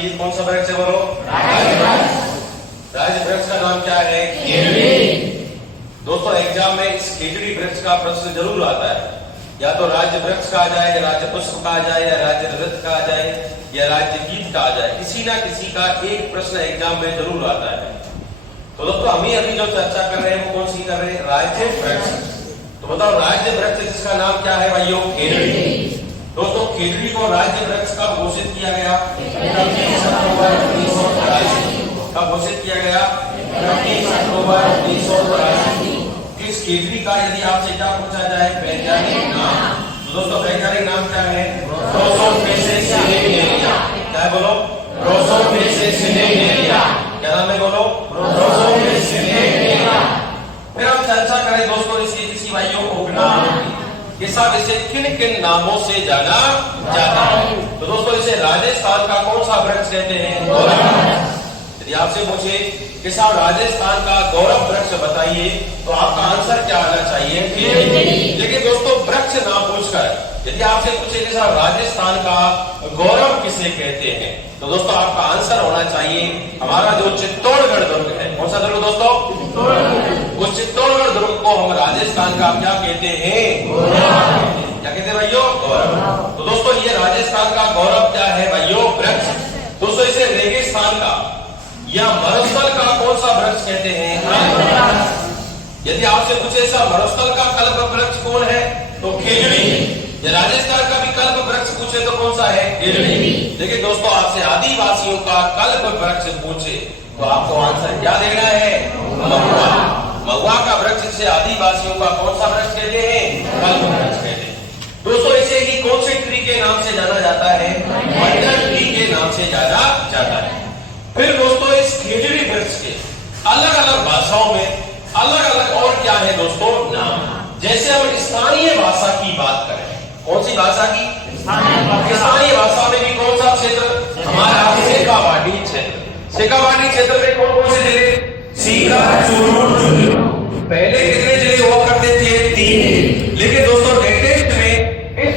ये कौन सा वृक्ष है बोलो? राज्य वृक्ष का नाम क्या है? दोस्तों एग्जाम में इस खेजड़ी वृक्ष का प्रश्न जरूर आता है। या तो राज्य वृक्ष कहा जाए, राज्य पुष्प कहा जाए, या राज्य रथ कहा जाए, या राज्य गीत कहा जाए। किसी ना किसी का एक प्रश्न एग्जाम में जरूर आता है। तो दोस्तों हम अभी जो चर्चा कर रहे हैं वो कौन सी कर रहे हैं? राज्य वृक्ष। तो बताओ राज्य वृक्ष जिसका नाम क्या है भाइयों? खेजड़ी। दोस्तों खेजड़ी को राज्य वृक्ष कब घोषित किया गया? 31 अक्टूबर 1983। कब घोषित किया गया? 31 अक्टूबर 1983। किस खेजड़ी का यदि आपसे क्या पूछा जाए वैज्ञानिक नाम, तो दोस्तों वैज्ञानिक नाम क्या है? प्रोसोपेसिस सिनेरेरिया। क्या है बोलो? प्रोसोपेसिस सिनेरेरिया। क्या नाम है बोलो? प्रोसोपेसिस सिनेरेरिया। फिर हम चर्चा करें दोस्तों इसके किसी भाइयों को कि साहब इसे किन किन नामों से जाना जाता है। तो दोस्तों इसे राजस्थान का कौन सा वृक्ष कहते हैं? यदि आपसे पूछे कि साहब राजस्थान का गौरव वृक्ष बताइए, तो आपका आंसर क्या आना चाहिए? लेकिन दोस्तों वृक्ष ना पूछकर यदि आपसे पूछे कि साहब राजस्थान का गौरव किसे कहते हैं, तो दोस्तों आपका आंसर होना चाहिए हमारा जो चित्तौड़गढ़ दुर्ग है। कौन सा दुर्ग दोस्तों? उस चित्तौड़गढ़ दुर्ग को हम राजस्थान का क्या कहते हैं? क्या कहते हैं भाइयों? गौरव। तो दोस्तों ये राजस्थान का गौरव क्या है भाइयों? वृक्ष। दोस्तों इसे रेगिस्तान का या मरुस्थल का कौन सा वृक्ष कहते हैं? यदि आपसे पूछे साहब मरुस्थल का कल्प वृक्ष कौन है, तो खेजड़ी। या राजस्थान का भी कल्प वृक्ष पूछे तो कौन सा है? खेजड़ी। लेकिन दोस्तों आपसे आदिवासियों का कल्प वृक्ष पूछे तो आपको आंसर क्या देना है? महुआ। महुआ का वृक्ष से आदिवासियों का कौन सा वृक्ष कहते हैं? कल्प वृक्ष कहते हैं। दोस्तों इसे ही कौन से ट्री के नाम से जाना जाता है? बंजर ट्री के नाम से जाना जाता है। फिर दोस्तों इस खेजड़ी वृक्ष के अलग अलग भाषाओं में अलग अलग और क्या है दोस्तों? नाम। जैसे हम स्थानीय भाषा की बात करें, कौन सी भाषा की? स्थानीय भाषा में भी कौन सा क्षेत्र? हमारा शेखावाटी क्षेत्र। शेखावाटी क्षेत्र में कौन कौन से जिले? सीकर, चूरू, झुंझुनू। पहले कितने जिले हुआ करते थे? 3। लेकिन दोस्तों लेटेस्ट में इस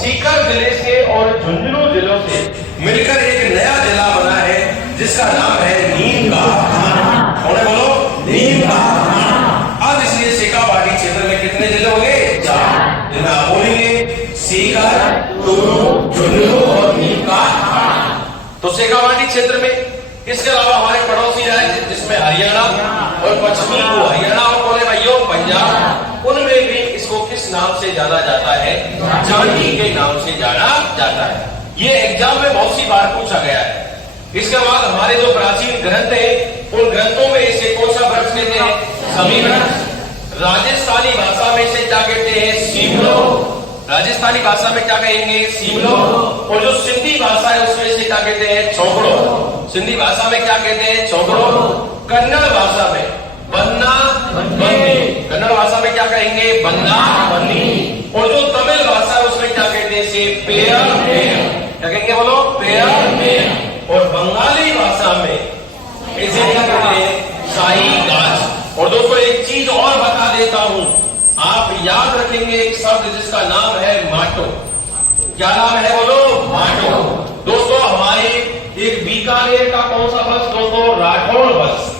सीकर जिले से और झुंझुनू जिलों से मिलकर एक नया जिला बना है जिसका नाम है नीम का थाना। कौन है बोलो? नीम का थाना। अब इसलिए शेखावाटी क्षेत्र में कितने जिले हो गए? 4। जिनमें आप बोलेंगे सीकर, चूरू, झुंझुनू और नीम का थाना। तो शेखावाटी क्षेत्र में इसके अलावा हमारे पड़ोसी राज्य जिसमें हरियाणा और पश्चिमी को हरियाणा और कौन है भाइयों? पंजाब। उनमें भी इसको किस नाम से जाना जाता है? चांदी के नाम से जाना जाता है। ये एग्जाम में बहुत सी बार पूछा गया है। इसके बाद हमारे जो प्राचीन ग्रंथ है उन ग्रंथों में इसे कौन सा वृक्ष कहते हैं? समी वृक्ष। राजस्थानी भाषा में इसे क्या कहते हैं? सीमलो। राजस्थानी भाषा में क्या कहेंगे? सीमलो। और जो सिंधी भाषा है उसमें इसे क्या कहते हैं? छोकड़ो। सिंधी भाषा में क्या कहते हैं? छोकड़ो। कन्नड़ भाषा में बन्ना बन्नी। कन्नड़ भाषा में क्या कहेंगे? बन्ना बन्नी। और जो तमिल भाषा है उसमें क्या कहते हैं? इसे पेयर पेयर। क्या कहेंगे बोलो? Pair pair. और बंगाली भाषा में इसे क्या कहते हैं? शाही गाछ। और दोस्तों एक चीज और बता देता हूं, आप याद रखेंगे एक शब्द जिसका नाम है माटो। क्या नाम है बोलो? माटो। दोस्तों हमारे एक बीकानेर का कौन सा वंश दोस्तों? राठौड़ वंश।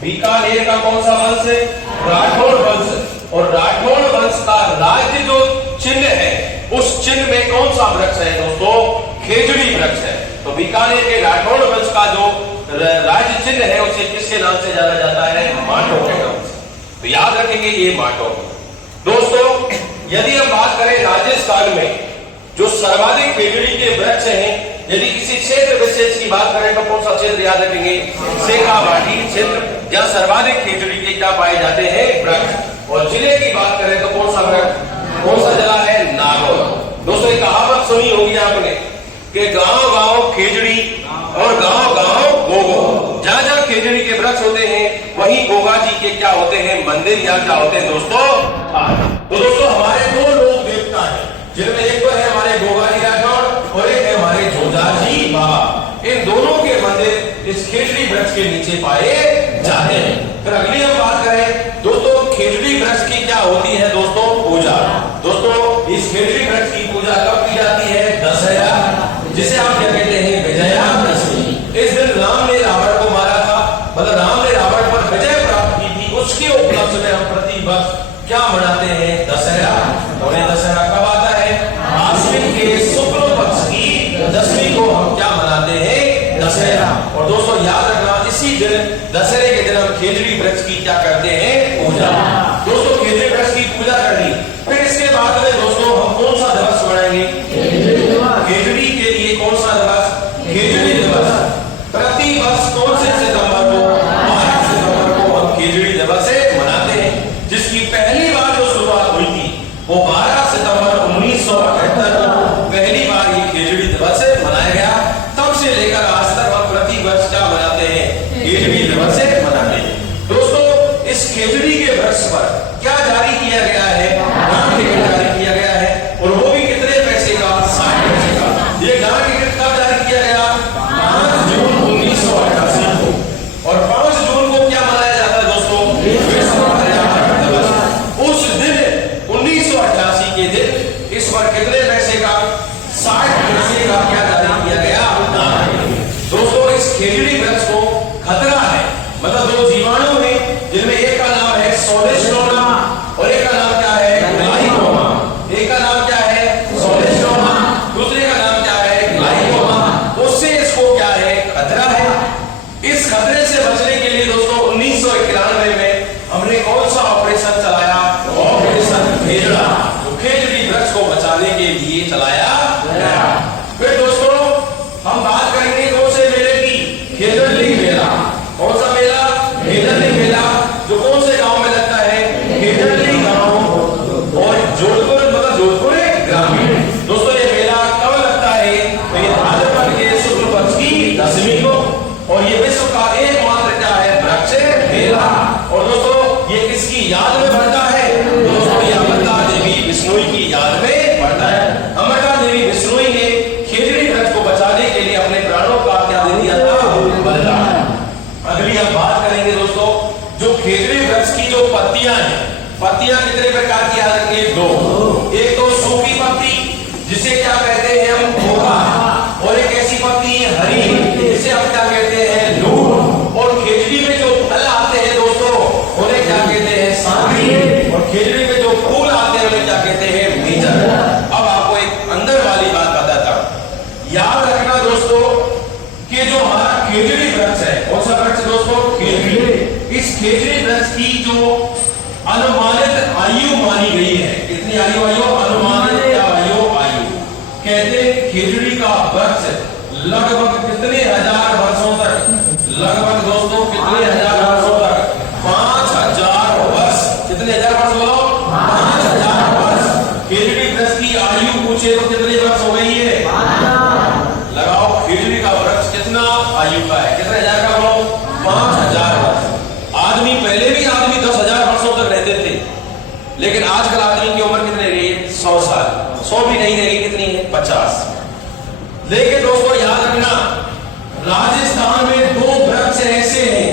बीकानेर का कौन सा वंश है? राठौड़ वंश। और राठौड़ वंश का राज्य जो चिन्ह है उस चिन्ह में कौन सा वृक्ष है दोस्तों? खेजड़ी वृक्ष है। तो बीकानेर के राठौड़ वंश का जो राज्य चिन्ह है उसे किसके नाम से जाना जाता है? माटो के नाम से। तो याद रखेंगे ये माटो। दोस्तों यदि हम बात करें राजस्थान में जो सर्वाधिक खेजड़ी के वृक्ष हैं, यदि किसी क्षेत्र विशेष की बात करें तो कौन सा क्षेत्र याद रखेंगे? शेखावाटी क्षेत्र, जहां सर्वाधिक खेजड़ी के क्या पाए जाते हैं? वृक्ष। और जिले की बात करें तो कौन सा वृक्ष? कौन सा जिला है? नागौर। दोस्तों एक कहावत सुनी होगी आपने कि गांव गांव खेजड़ी और गांव गांव गोगो। जहां जहां खेजड़ी के वृक्ष होते हैं वहीं गोगा जी के क्या होते हैं? मंदिर या क्या होते हैं दोस्तों? तो दोस्तों हमारे 2 लोक देवता हैं जिनमें एक तो है हमारे गोगा जी राठौड़ और एक है हमारे जोजाजी बाबा। इन दोनों के मंदिर इस खेजड़ी वृक्ष के नीचे पाए जाते हैं। फिर अगली हम बात करें दोस्तों खेजड़ी वृक्ष की क्या होती है दोस्तों? पूजा। दोस्तों इस खेजड़ी वृक्ष की पूजा कब की जाती है? दशहरा, जिसे आप क्या कहते हैं? विजया दशहरा। खेजड़ी वृक्ष की क्या करते हैं? पूजा। दोस्तों खेजड़ी वृक्ष की पूजा कर ली, फिर इसके बाद में दोस्तों हम कौन सा दिवस मनाएंगे? खेजड़ी के लिए कौन सा दिवस? खेजड़ी दिवस। प्रति वर्ष कौन से सितंबर को? 12 सितंबर को हम खेजड़ी दिवस मनाते हैं, जिसकी पहली बार जो शुरुआत हुई थी वो 12 सितंबर 1978 को पहली बार ये खेजड़ी दिवस मनाया गया। तब से लेकर आज तक हम प्रति वर्ष क्या मनाते हैं? खेजड़ी दिवस मनाते हैं। दोस्तों इस खेजड़ी के वृक्ष पर क्या जारी किया गया है? डाक टिकट जारी किया गया है, और वो भी कितने पैसे का? 60 पैसे का। ये डाक टिकट कब जारी किया गया? 5 जून 1988 को। और 5 जून को क्या मनाया जाता है दोस्तों? विश्व पर्यावरण दिवस। उस दिन 1988 के दिन इस पर कितने पैसे का? 60 पैसे का क्या जारी किया गया? दोस्तों इस खेजड़ी वृक्ष को खतरा है, मतलब दो जीवाणु हैं जिनमें एक का नाम है सोलेस्टोमा और एक का नाम क्या है? ग्लाइकोमा। एक का नाम क्या है? सोलेस्टोमा, दूसरे का नाम क्या है? ग्लाइकोमा। उससे इसको क्या है? खतरा है। इस खतरे से बचने के लिए दोस्तों 1991 में हमने कौन सा ऑपरेशन चलाया? ऑपरेशन खेजड़ा, जो खेजड़ी वृक्ष को बचाने के लिए चलाया गया। फिर दोस्तों हम बात करेंगे कौन से मेले की? खेजड़ली मेला। कौन सा मेला? खेजड़ली मेला, जो कौन से गांव में लगता है? खेजड़ली गांव और जोधपुर, मतलब जोधपुर ग्रामीण। दोस्तों ये मेला कब लगता है? तो ये भाद्रपद के शुक्ल पक्ष की 10वीं को, और ये विश्व का एकमात्र क्या है? वृक्ष मेला। और दोस्तों ये किसकी याद में बढ़ता है? दोस्तों ये अमृता देवी बिश्नोई की याद में बढ़ता है। अमृता देवी बिश्नोई ने खेजड़ी वृक्ष को बचाने के लिए अपने प्राणों का क्या दे दिया था? बलिदान। अगली हम बात करेंगे दोस्तों, जो खेजड़ी वृक्ष की जो पत्तियां हैं, पत्तियां कितने प्रकार की याद रखिए? 2। एक तो सूखी पत्ती जिसे क्या कहते हैं हम? घोगा, और एक ऐसी पत्ती हरी जिसे हम क्या कहते हैं? लूट। और खेजड़ी में जो फल आते हैं दोस्तों उन्हें क्या कहते हैं? सांगरी। और खेजड़ी में जो फूल आते हैं उन्हें क्या कहते हैं? बीजन। अब आपको एक अंदर वाली बात बताता हूं, याद रखना दोस्तों कि जो हमारा खेजड़ी वृक्ष है, कौन सा वृक्ष दोस्तों? खेजड़ी। इस खेजड़ी वृक्ष की जो अनुमानित आयु मानी गई है, कितनी आयु? अनुमानित क्या आयु? कहते खेजड़ी का वृक्ष लगभग कितने हजार वर्षों तक? लगभग दोस्तों कितने हजार वर्षों तक? 5000 वर्ष। कितने हजार वर्ष बोलो? 5000 वर्ष। खेजड़ी वृक्ष की आयु पूछे तो कितने वर्ष हो गई है? लगाओ खेजड़ी का वृक्ष कितना आयु का है? कितने हजार का बोलो? 5000 वर्ष। आदमी पहले भी आदमी 10,000 वर्षों तक रहते थे, लेकिन आजकल आदमी की उम्र कितनी रही है? 100 साल। 100 भी नहीं रही, कितनी है? 50। लेकिन दोस्तों याद रखना, राजस्थान में 2 वृक्ष ऐसे हैं,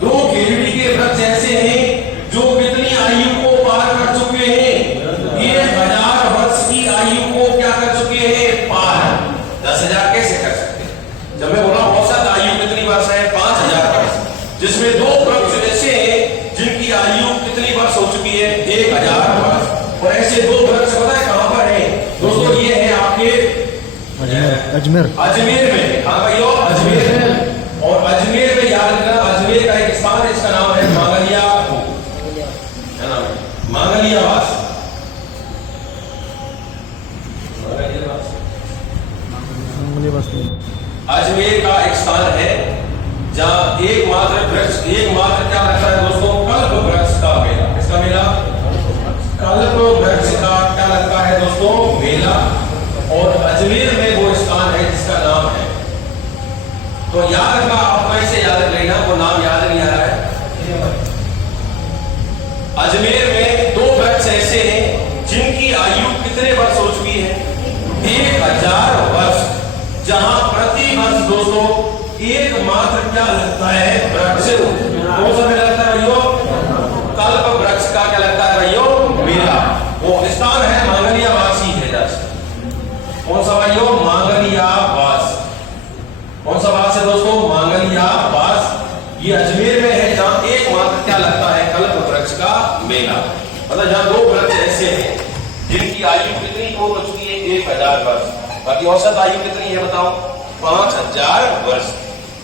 2 खेजड़ी के वृक्ष ऐसे हैं जो कितनी आयु को पार कर चुके हैं? 1000 वर्ष की आयु को क्या कर चुके हैं? पार। 10,000 कैसे कर सकते हैं? जब मैं बोल रहा हूं औसत आयु कितनी वर्ष है? 5000 वर्ष। जिसमें 2 वृक्ष ऐसे हैं जिनकी आयु कितनी वर्ष हो चुकी है? 1000 वर्ष। और ऐसे 2 वृक्ष पता है कहां पर है दोस्तों? ये है आपके अजमेर में। हाँ भाइयों, अजमेर में। और अजमेर में याद रखना, अजमेर का एक स्थान है, इसका नाम है मांगलिया। क्या नाम है? मांगलियावास। अजमेर का एक स्थान है जहां एकमात्र वृक्ष, एकमात्र क्या लगता है दोस्तों? कल्प वृक्ष का मेला। किसका मेला? कल्प वृक्ष का क्या लगता है दोस्तों? मेला। और अजमेर में वो स्थान है जिसका नाम है, तो याद रखना, आपको ऐसे याद रख लेना, वो नाम याद नहीं आ रहा है। अजमेर में 2 वृक्ष ऐसे हैं जिनकी आयु कितने वर्ष हो चुकी है? 1000 वर्ष। जहां प्रति वर्ष दोस्तों एकमात्र क्या लगता है? वृक्ष। कौन सा मेला लगता है भाइयों? कल्प वृक्ष का क्या लगता है भाइयों? मेला। वो स्थान है मांगलियावासी है। कौन सा भाइयों? मांगलियावास। कौन सा वास है दोस्तों? मांगलियावास। ये अजमेर में है जहां एकमात्र क्या लगता है? कल्प वृक्ष का मेला। मतलब जहां 2 वृक्ष ऐसे हैं जिनकी आयु कितनी हो चुकी है? 1000 वर्ष। बाकी औसत आयु कितनी है बताओ? 5000 वर्ष।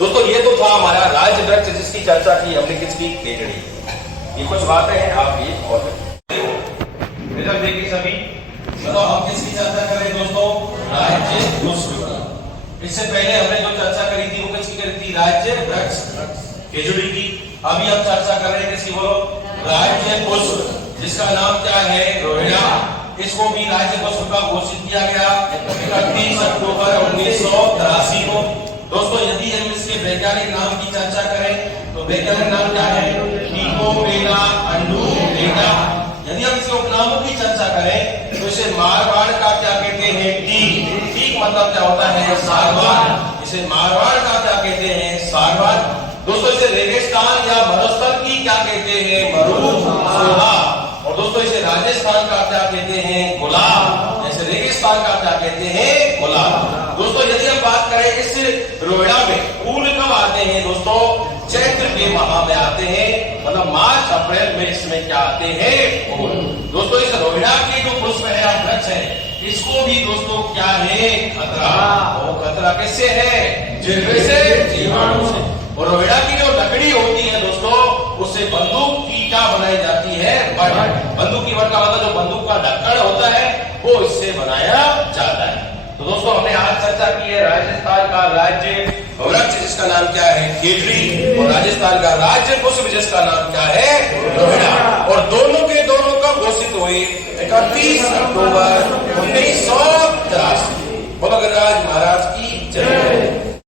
दोस्तों ये तो था हमारा राज्य वृक्ष जिसकी चर्चा की हमने, किसकी? खेजड़ी। ये कुछ बातें हैं, आप ये और इधर देखिए सभी। चलो हम किसकी चर्चा करें दोस्तों? राज्य पुष्प की। इससे पहले हमने जो चर्चा करी थी वो किसकी करी थी? राज्य वृक्ष, खेजड़ी की। अभी हम चर्चा कर रहे हैं किसकी? बोलो। राज्य पुष्प, जिसका नाम क्या है? रोहिड़ा। इसको भी राज्य पुष्प का घोषित किया गया 31 अक्टूबर 1983 को। दोस्तों यदि हम इसके वैज्ञानिक नाम की चर्चा करें तो वैज्ञानिक नाम क्या है? टिकोमेना अंडुलेटा। यदि हम इसके उपनामों की चर्चा करें तो इसे मारवाड़ का क्या कहते हैं? टीक। टीक मतलब क्या होता है? सागवान। इसे मारवाड़ का क्या कहते हैं? सागवान। दोस्तों इसे रेगिस्तान या मरुस्थल की क्या कहते हैं? मरुस्थला। और दोस्तों इसे राजस्थान का क्या कहते हैं? गुलाब। जैसे रेगिस्तान का क्या कहते हैं? गुलाब। दोस्तों यदि हम बात करें इस रोहिड़ा में फूल कब आते हैं दोस्तों? चैत्र के माह में आते हैं, मतलब मार्च अप्रैल में इसमें क्या आते हैं? फूल। दोस्तों इस रोहिड़ा के जो पुष्प है या वृक्ष है, इसको भी दोस्तों क्या है? खतरा। वो खतरा किससे है? जिरवे से, जीवाणु से। और रोहिड़ा की जो लकड़ी होती है दोस्तों, उससे बंदूक की क्या बनाई जाती है? बट। बंदूक की बट का मतलब जो बंदूक का ढक्कन होता है वो इससे बनाया जाता है। तो दोस्तों हमने आज चर्चा की है राजस्थान का राज्य वृक्ष जिसका नाम क्या है? खेजड़ी। और राजस्थान का राज्य पुष्प जिसका नाम क्या है? रोहिड़ा। और दोनों के दोनों कब घोषित हुए? 31 अक्टूबर 1983। बोलो गणराज महाराज की